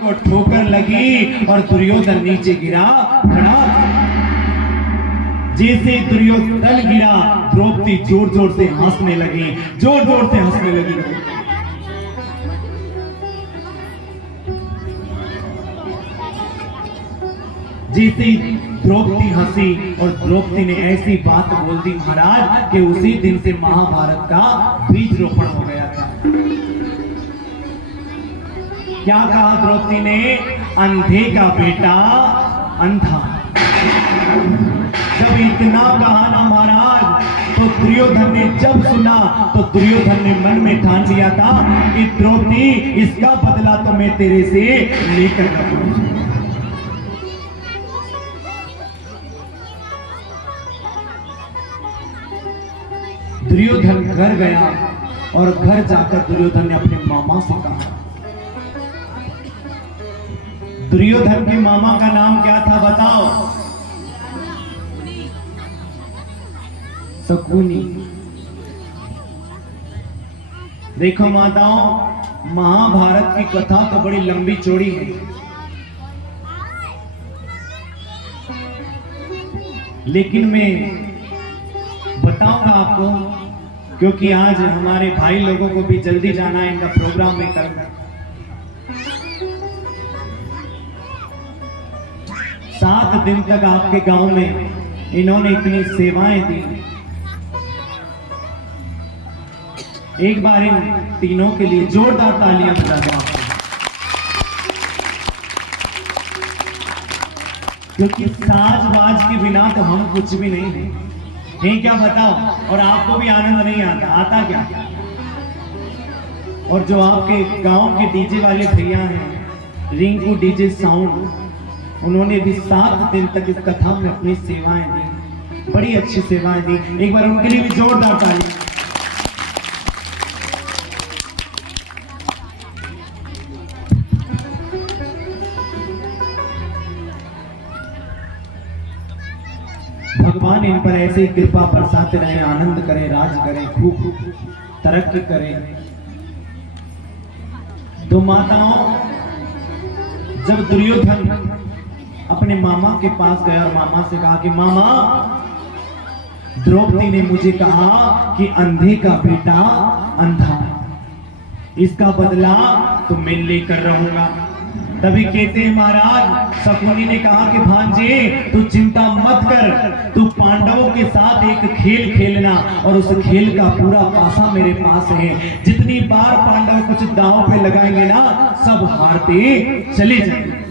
को ठोकर लगी और दुर्योधन नीचे गिरा खड़ा। जैसे दुर्योधन गिरा, द्रौपदी जोर जोर से हंसने लगी, जोर जोर से हंसने लगी। जैसे द्रौपदी हंसी और द्रौपदी ने ऐसी बात बोल दी महाराज कि उसी दिन से महाभारत का बीज रोपण हो गया था। क्या कहा द्रौपदी ने? अंधे का बेटा अंधा। जब इतना कहा ना महाराज, तो दुर्योधन ने जब सुना तो दुर्योधन ने मन में ठान लिया था कि द्रौपदी, इसका बदला तो मैं तेरे से लेकर रहूंगा। दुर्योधन घर गया और घर जाकर दुर्योधन ने अपने मामा से कहा। दुर्योधन के मामा का नाम क्या था बताओ? शकुनी। देखो माताओं, महाभारत की कथा तो बड़ी लंबी चौड़ी है, लेकिन मैं बताऊंगा आपको, क्योंकि आज हमारे भाई लोगों को भी जल्दी जाना है, इनका प्रोग्राम में करना। 7 दिन तक आपके गांव में इन्होंने इतनी सेवाएं दी। एक बार इन तीनों के लिए जोरदार तालियां बजा दो, क्योंकि साज बाज के बिना तो हम कुछ भी नहीं हैं। क्या बताओ? और आपको भी आनंद नहीं आता? आता क्या? और जो आपके गांव के डीजे वाले भैया हैं, रिंकू डीजे साउंड, उन्होंने भी 7 दिन तक इस कथा में अपनी सेवाएं दी, बड़ी अच्छी सेवाएं दी। एक बार उनके लिए भी जोरदार ताली। भगवान इन पर ऐसे ही कृपा बरसाते रहे, आनंद करें, राज करें, खूब तरक्की करें। तो माताओं, जब दुर्योधन अपने मामा के पास गया और मामा से कहा कि मामा, द्रौपदी ने मुझे कहा कि अंधे का बेटा अंधा, इसका बदला तो मैं लेकर रहूंगा। तभी कहते हैं महाराज, शकुनी ने कहा कि भांजे, तू चिंता मत कर, तू पांडवों के साथ एक खेल खेलना, और उस खेल का पूरा पासा मेरे पास है। जितनी बार पांडव कुछ दांव पे लगाएंगे ना, सब हारते चले जाएंगे।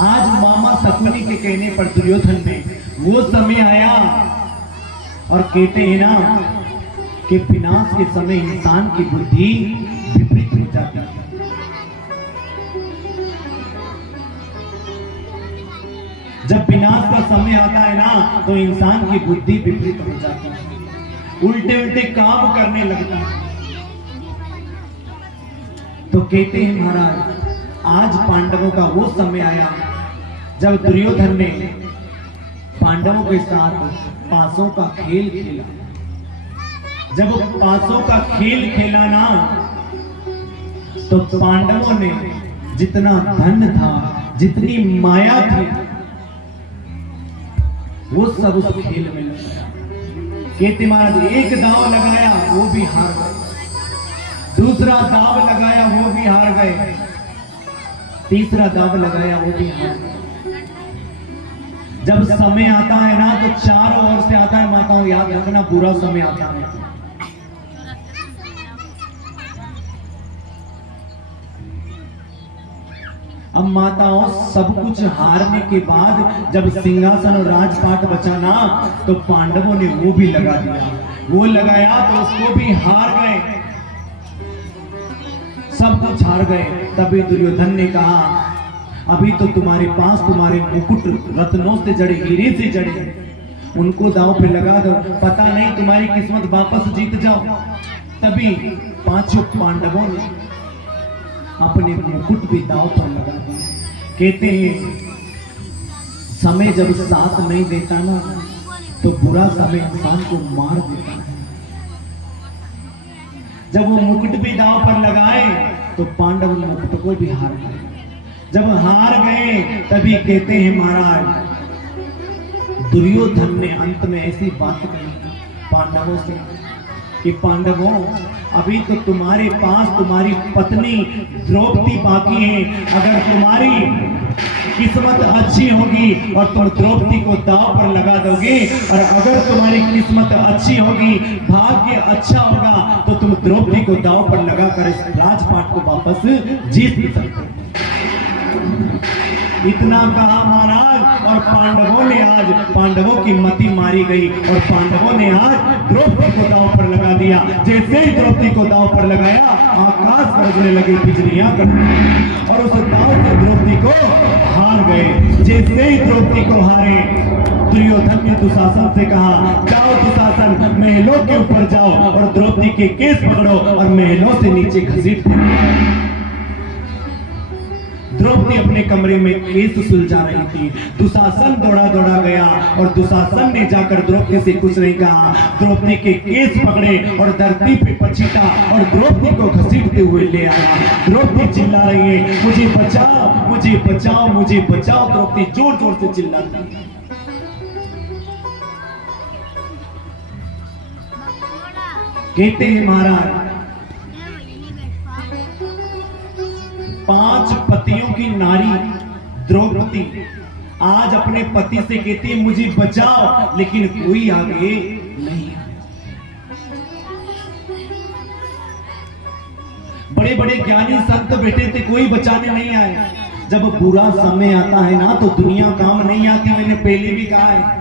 आज मामा शकुनी के कहने पर दुर्योधन में वो समय आया, और कहते हैं ना कि विनाश के समय इंसान की बुद्धि विपरीत हो जाती है। जब विनाश का समय आता है ना, तो इंसान की बुद्धि विपरीत हो जाती है, उल्टे उल्टे काम करने लगता है। तो कहते हैं महाराज, आज पांडवों का वो समय आया जब दुर्योधन ने पांडवों के साथ पासों का खेल खेला। जब पासों का खेल खेला ना, तो पांडवों ने जितना धन था, जितनी माया थी, वो सब उस खेल में लगाया। कहते महाराज, एक दांव लगाया वो भी हार गए, दूसरा दांव लगाया वो भी हार गए, तीसरा दांव लगाया वो भी हार गए। जब समय आता है ना, तो चारों ओर से आता है माताओं, याद रखना, बुरा समय आता है। अब माताओं, सब कुछ हारने के बाद जब सिंहासन और राजपाट बचा ना, तो पांडवों ने वो भी लगा दिया। वो लगाया तो उसको भी हार गए, सब कुछ हार गए। तभी दुर्योधन ने कहा, अभी तो तुम्हारे पास तुम्हारे मुकुट रत्नों से जड़े, हीरे से जड़े, उनको दांव पे लगा दो, पता नहीं तुम्हारी किस्मत वापस जीत जाओ। तभी 5 पांडवों ने अपने मुकुट भी दांव पर लगा दिया। कहते हैं, समय जब साथ नहीं देता ना, तो बुरा समय इंसान को मार देता है। जब वो मुकुट भी दांव पर लगाए तो पांडव मुकुट को भी हार गए। जब हार गए तभी कहते हैं महाराज दुर्योधन ने अंत में ऐसी बात कही पांडवों से कि पांडवों अभी तो तुम्हारे पास तुम्हारी पत्नी द्रौपदी बाकी है। अगर तुम्हारी किस्मत अच्छी होगी और तुम द्रौपदी को दांव पर लगा दोगे, और अगर तुम्हारी किस्मत अच्छी होगी, भाग्य अच्छा होगा, तो तुम द्रौपदी को दांव पर लगाकर इस राजपाट को वापस जीत सकते हो। इतना कहा महाराज, और पांडवों ने आज पांडवों की मति मारी गई और पांडवों ने आज द्रौपदी को दांव पर लगा दिया। जैसे ही द्रौपदी को दांव पर लगाया आकाश गरजने लगे, बिजलियां कड़कने, और उस दांव से द्रौपदी को हार गए। जैसे ही द्रौपदी को हारे दुर्योधन ने दुशासन से कहा जाओ दुशासन, महलों के ऊपर जाओ और द्रौपदी के केस पकड़ो और महलों से नीचे घसीट दो। द्रौपदी अपने कमरे में केस सुलझा रही थी। दुशासन दौड़ा दौड़ा गया और दुशासन ने जाकर द्रौपदी से कुछ नहीं कहा, द्रौपदी के केस पकड़े और धरती पे पछीटा और द्रौपदी को घसीटते हुए ले आया। द्रौपदी चिल्ला रही है मुझे बचाओ मुझे बचाओ मुझे बचाओ। द्रौपदी जोर जोर से चिल्लाती है। कहते हैं महाराज 5 पतियों की नारी द्रौपदी आज अपने पति से कहती है मुझे बचाओ, लेकिन कोई आगे नहीं। बड़े बड़े ज्ञानी संत बैठे थे, कोई बचाने नहीं आए। जब बुरा समय आता है ना तो दुनिया काम नहीं आती, मैंने पहले भी कहा है।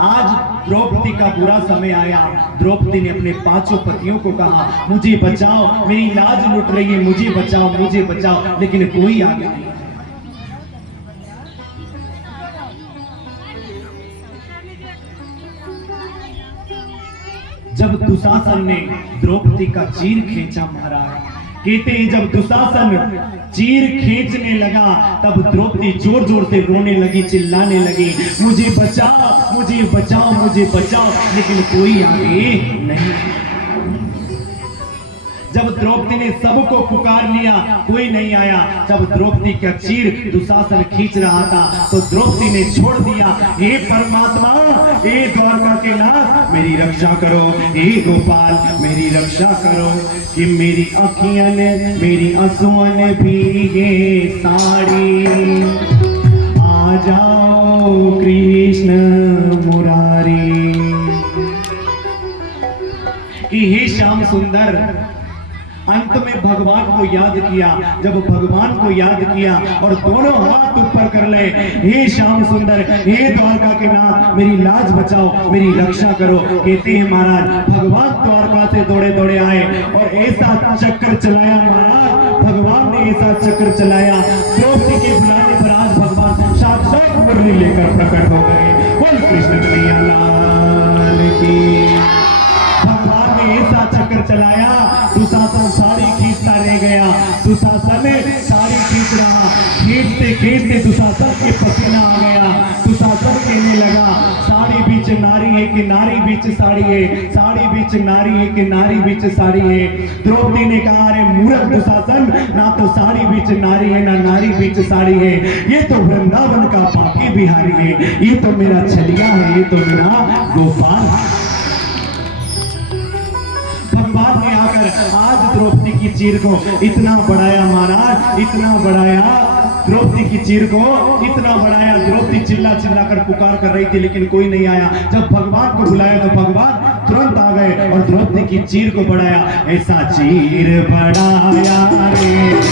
आज द्रौपदी का बुरा समय आया। द्रौपदी ने अपने 5 पतियों को कहा मुझे बचाओ, मेरी लाज लुट रही है, मुझे बचाओ, लेकिन कोई आगे नहीं। जब दुशासन ने द्रौपदी का चीर खींचा महाराज, कहते हैं जब दुशासन चीर खींचने लगा तब द्रौपदी जोर जोर से रोने लगी, चिल्लाने लगी मुझे बचाओ, लेकिन कोई आगे नहीं। जब द्रौपदी ने सबको पुकार लिया कोई नहीं आया। जब द्रौपदी का चीर दुशासन खींच रहा था तो द्रौपदी ने छोड़ दिया, हे परमात्मा, हे द्वारका के नाथ मेरी रक्षा करो, हे गोपाल मेरी रक्षा करो, कि मेरी अखियां ने मेरी आंसुओं ने भीगे साड़ी, आ जाओ कृष्ण मुरारी। कि हे श्याम सुंदर, अंत में भगवान को याद किया। जब भगवान को याद किया और दोनों हाथ ऊपर कर ले, हे श्याम सुंदर, हे द्वारका के नाथ मेरी लाज बचाओ, मेरी रक्षा करो। कहते हैं महाराज भगवान द्वारका से दौड़े दौड़े आए और ऐसा चक्कर चलाया महाराज, भगवान ने ऐसा चक्कर चलाया, द्रौपदी के बुलाने पर आज भगवान साक्षात मुरली लेकर प्रकट हो गए। बोल कृष्ण कन्हैया लाल की। भगवान ने ऐसा चक्कर चलाया, दुशासन साड़ी खींचता रह गया। दुशासन ने साड़ी खींच रहा, खींचते दुशासन के पसीना आ गया। दुशासन कहने लगा साड़ी बीच नारी है कि नारी बीच साड़ी है, साड़ी बीच नारी है कि नारी बीच साड़ी है। द्रौपदी ने कहा अरे मूर्ख दुशासन, ना तो साड़ी बीच नारी है ना नारी बीच साड़ी है, ये तो वृंदावन का बांके बिहारी है, ये तो मेरा छलिया है, ये तो मेरा गोपाल है। भगवान ने आकर आज द्रौपदी की चीर को इतना बढ़ाया महाराज, इतना बढ़ाया द्रौपदी की चीर को, इतना बढ़ाया। द्रौपदी चिल्ला कर पुकार कर रही थी लेकिन कोई नहीं आया। जब भगवान को बुलाया तो भगवान तुरंत आ गए और द्रौपदी की चीर को बढ़ाया। ऐसा चीर बढ़ाया रे